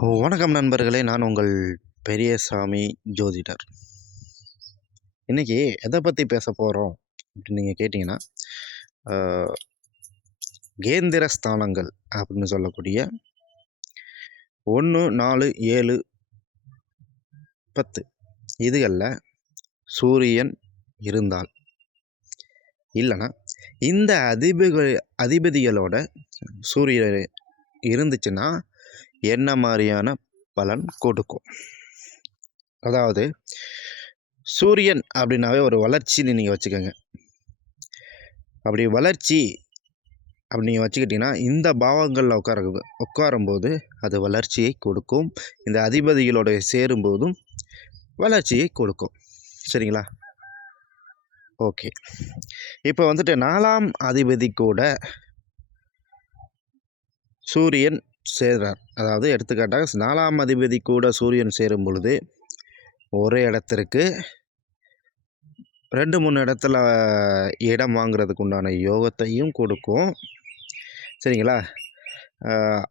வணக்கம் நண்பர்களே, நான் உங்கள் பெரியசாமி ஜோதிடர். இன்னைக்கு எதை பற்றி பேச போகிறோம் அப்படின்னு நீங்கள் கேட்டிங்கன்னா, கேந்திர ஸ்தானங்கள் அப்படின்னு சொல்லக்கூடிய 1, 4, 7, 10 இதுகளில் சூரியன் இருந்தால், இல்லைன்னா இந்த அதிபதிகளோட சூரியன் இருந்துச்சுன்னா என்ன மாதிரியான பலன் கொடுக்கும்? அதாவது சூரியன் அப்படின்னாவே ஒரு வளர்ச்சின்னு நீங்கள் வச்சுக்கோங்க. அப்படி வளர்ச்சி அப்படி நீங்கள் வச்சுக்கிட்டிங்கன்னா இந்த பாவங்களில் உட்காரும்போது அது வளர்ச்சியை கொடுக்கும். இந்த அதிபதிகளோட சேரும்போதும் வளர்ச்சியை கொடுக்கும். சரிங்களா? ஓகே. இப்போ வந்துட்டு 4ஆம் அதிபதி கூட சூரியன் சேர்றார். அதாவது எடுத்துக்காட்டாக 4ஆம் அதிபதி கூட சூரியன் சேரும் பொழுது ஒரே இடத்திற்கு 2, 3 இடத்துல இடம் வாங்குறதுக்கு உண்டான யோகத்தையும் கொடுக்கும். சரிங்களா?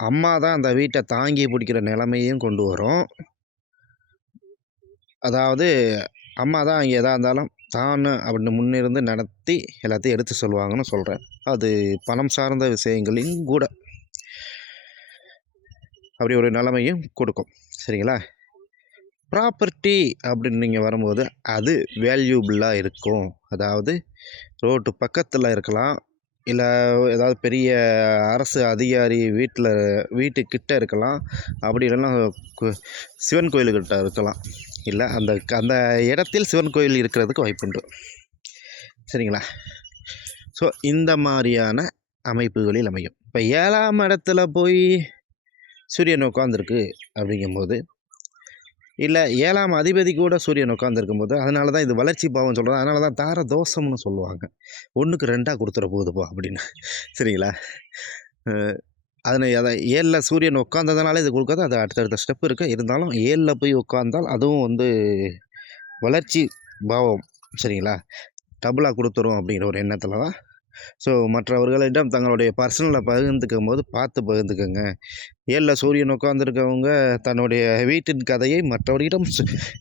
அம்மா தான் அந்த வீட்டை தாங்கி பிடிக்கிற நிலைமையும் கொண்டு வரும். அதாவது அம்மா தான் அங்கே எதாக இருந்தாலும் தான் அப்படின்னு முன்னிருந்து நடத்தி எல்லாத்தையும் எடுத்து சொல்லுவாங்கன்னு சொல்கிறேன். அது பணம் சார்ந்த விஷயங்களையும் கூட அப்படி ஒரு நிலைமையும் கொடுக்கும். சரிங்களா? ப்ராப்பர்ட்டி அப்படின்னு நீங்கள் வரும்போது அது வேல்யூபிளாக இருக்கும். அதாவது ரோட்டு பக்கத்தில் இருக்கலாம், இல்லை ஏதாவது பெரிய அரசு அதிகாரி வீட்டுக்கிட்ட இருக்கலாம், அப்படி இல்லைன்னா சிவன் கோயிலுக்கிட்ட இருக்கலாம், இல்லை அந்த அந்த இடத்தில் சிவன் கோயில் இருக்கிறதுக்கு வாய்ப்புண்டு. சரிங்களா? ஸோ இந்த மாதிரியான அமைப்புகளில் அமையும். இப்போ 7ஆம் இடத்துல போய் சூரியன் உட்காந்துருக்கு அப்படிங்கும்போது, இல்லை 7ஆம் அதிபதி கூட சூரியன் உட்காந்துருக்கும்போது, அதனால தான் இது வளர்ச்சி பாவம் சொல்கிறோம். அதனால தான் தார தோஷம்னு சொல்லுவாங்க. 1க்கு 2 கொடுத்துட போகுதுப்பா அப்படின்னு. சரிங்களா? அதை 7ல் சூரியன் உட்காந்ததுனால இது கொடுக்காது. அது அடுத்தடுத்த ஸ்டெப் இருக்குது. இருந்தாலும் 7ல் போய் உட்காந்தால் அதுவும் வளர்ச்சி பாவம். சரிங்களா? டபுளாக கொடுத்துரும் அப்படிங்கிற ஒரு எண்ணத்தில் தான். ஸோ மற்றவர்களிடம் தங்களுடைய பர்சனலை பகிர்ந்துக்கும் போது பார்த்து பகிர்ந்துக்கோங்க. 7ல் சூரியன் உட்கார்ந்துருக்கவங்க தன்னுடைய வீட்டின் கதையை மற்றவர்களிடம்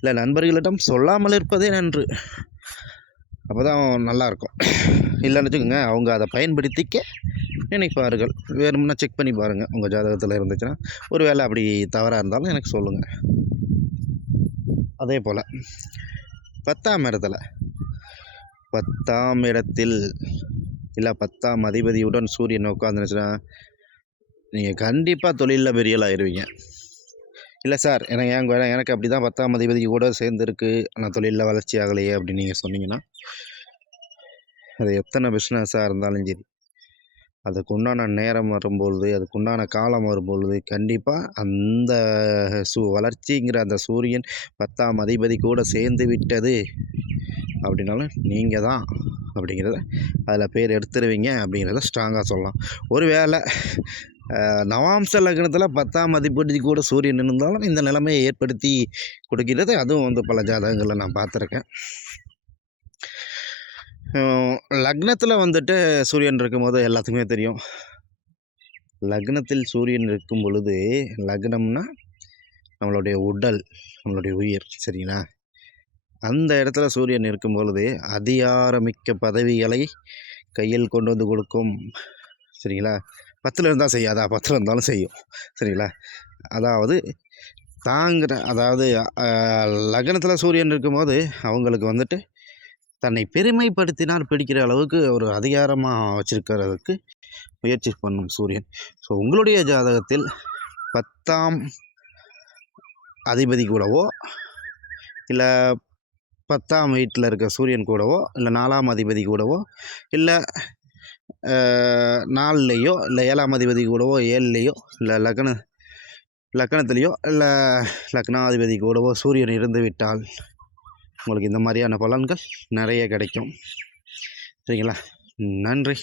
இல்லை நண்பர்களிடம் சொல்லாமல் இருப்பதே நன்று. அப்போ தான் நல்லாயிருக்கும். இல்லைன்னு வச்சுக்கோங்க, அவங்க அதை பயன்படுத்திக்க நினைப்பார்கள். வேணும்னா செக் பண்ணி பாருங்கள், உங்கள் ஜாதகத்தில் இருந்துச்சுன்னா. ஒரு வேளை அப்படி தவறாக இருந்தாலும் எனக்கு சொல்லுங்கள். அதே போல் 10ஆம் இடத்தில் இல்லை 10ஆம் அதிபதியுடன் சூரியன் உட்காந்துருச்சுன்னா நீங்கள் கண்டிப்பாக தொழிலில் பெரிய ஆள் ஆயிடுவீங்க. இல்லை சார், எனக்கு அப்படி தான் 10ஆம் அதிபதி கூட சேர்ந்துருக்கு, ஆனால் தொழிலில் வளர்ச்சி ஆகலையே அப்படின்னு நீங்கள் சொன்னீங்கன்னா, அது எத்தனை பிஸ்னஸாக இருந்தாலும் சரி, அதுக்கு உண்டான நேரம் வரும்பொழுது, அதுக்கு உண்டான காலம் வரும்பொழுது கண்டிப்பாக அந்த வளர்ச்சிங்கிற அந்த சூரியன் 10ஆம் அதிபதி கூட சேர்ந்து விட்டது அப்படின்னாலும் நீங்கள் தான் அப்படிங்கிறத அதில் பேர் எடுத்துருவீங்க அப்படிங்கிறத ஸ்ட்ராங்காக சொல்லலாம். ஒரு வேளை நவாம்ச லக்னத்தில் 10ஆம் அதிபதி கூட சூரியன் இருந்தாலும் இந்த நிலைமையை ஏற்படுத்தி கொடுக்கிறது. அதுவும் பல ஜாதகங்களில் நான் பார்த்துருக்கேன். லக்னத்தில் சூரியன் இருக்கும்போது எல்லாத்துக்குமே தெரியும். லக்னத்தில் சூரியன் இருக்கும் பொழுது, லக்னம்னா நம்மளுடைய உடல், நம்மளுடைய உயிர். சரிங்களா? அந்த இடத்துல சூரியன் இருக்கும் பொழுது அதிகாரமிக்க பதவிகளை கையில் கொண்டு வந்து கொடுக்கும். சரிங்களா? 10ல் இருந்தால் செய்யாதா? 10ல் இருந்தாலும் செய்யும். சரிங்களா? அதாவது அதாவது லக்னத்தில் சூரியன் இருக்கும்போது அவங்களுக்கு தன்னை பெருமைப்படுத்தினால் பிடிக்கிற அளவுக்கு ஒரு அதிகாரமாக வச்சுருக்கிறதுக்கு முயற்சி பண்ணும் சூரியன். ஸோ உங்களுடைய ஜாதகத்தில் 10ஆம் அதிபதி கூடவோ, இல்லை 10ஆம் வீட்டில் இருக்க சூரியன் கூடவோ, இல்லை 4ஆம் அதிபதி கூடவோ, இல்லை 4லேயோ, இல்லை 7ஆம் அதிபதி கூடவோ, 7லேயோ, இல்லை லக்னத்துலேயோ, இல்லை லக்னாதிபதி கூடவோ சூரியன் இருந்து விட்டால் உங்களுக்கு இந்த மாதிரியான பலன்கள் நிறைய கிடைக்கும். சரிங்களா? நன்றி.